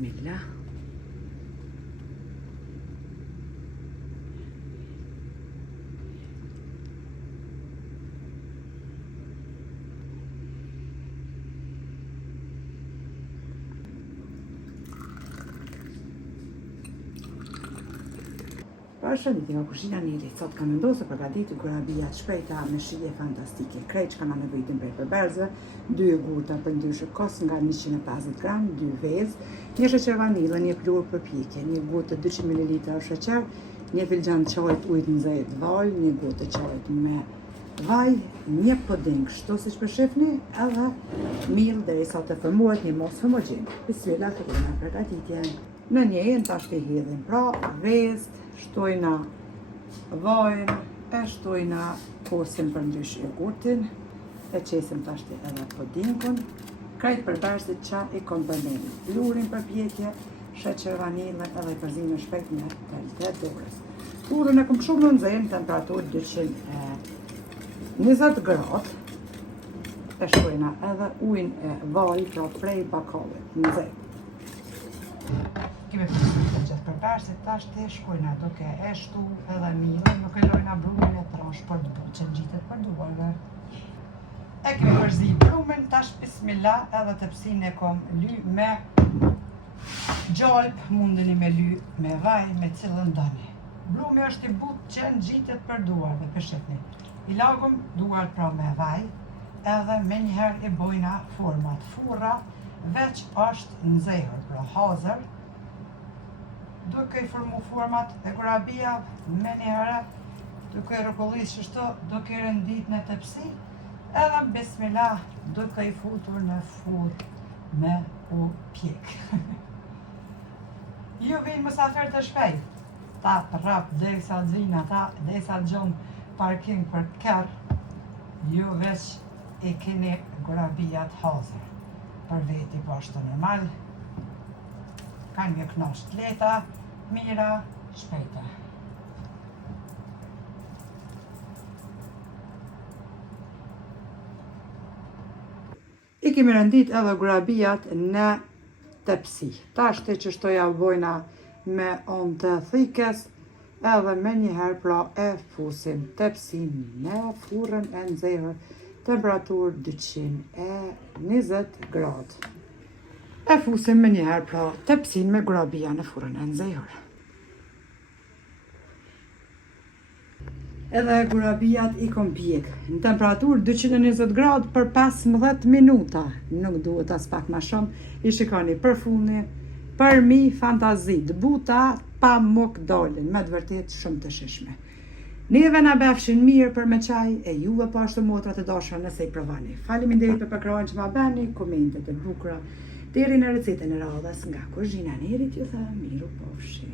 Bismillah. Përshëndetje nga kuzhina Nili. Sot kam vendosur të përgatitur kurabija të shpejta me shije fantastike. Krejt që kam nevojitën për përberzve, 2 jogurta për ndryshë kos nga 150 gram, 2 vezë, 1 sheqer vanilë, 1 klur për pjekje, 1 gotë 200 ml sheqer, 1 filxhan çajit ujë të nxehtë vaj, 1 gotë çajit me vaj, 1 puding, kështu siç po shihni, edhe miell derisa të formohet një mos homogjen. Bismillah, fillojmë me përgatitjen. Në njëjën tash të hedhim pra vezë, shtojna vajin, e shtojna kosin për ndrysh jogurtin, e qesim tash edhe pudingun, krejt përberzit që i komponemi, plurin për pjekje, sheqer vanilë edhe i përzimë shpejt me 3 dorës. Plurin e kom shumë në nxehtë në temperaturë 220 gradë, e shtojna edhe ujin e vaj pra prej bakallit nxehtë. Kime përgjithë gjithë përbersit, tash të shkojna duke e shtu edhe milën, nuk e lojna brumin e transh për të që gjitet për duarve. E kime përzi brumin, tash bismillah edhe tepsin e kom ly me gjalp, mundeni me ly me vaj, me cilën dani. Brumi është i butë që në gjitet për duarve, për shqipni. I lagëm duar pra me vaj, edhe me njëherë i bojna format. Furra veç është nxehur, pra hazër, duke i formu format e kurabia me njëherë, duke i rrokollis shështo, duke i rëndit në tepsi, edhe bismillah duke i futur në furrë me u pjek. Ju vinë mësafer të shpejt, ta prap derisa dzina, ta derisa gjon parking për kërë, ju veç i keni kurabijat hazër. Për veti po është normal, kanë një knosh të leta, mira, shpejta. I kemi rëndit edhe kurabijat në tepsi. Tash të që shtoja vojna me onë të thikës, edhe me njëherë pra e fusim tepsin në furrën e nxehur, temperaturë 220 gradë. E fusim me njëherë pra tepsin me kurabia në furrën e nxehur. Edhe kurabijat i kom pjek në temperaturë 220 gradë për 15 minuta. Nuk duhet as pak ma shumë. I shikoni për fundin, për mi fantazi, të buta pa mok dalin, me të vërtet shumë të shishme. Neve na befshin mirë për me qaj, e juve po ashtu motra të dashura nëse i provani. Faleminderit për përkrahjen që ma bani, komentet e bukura. Deri në recetën e radhës nga kuzhina Nerit, ju them miru pofshi.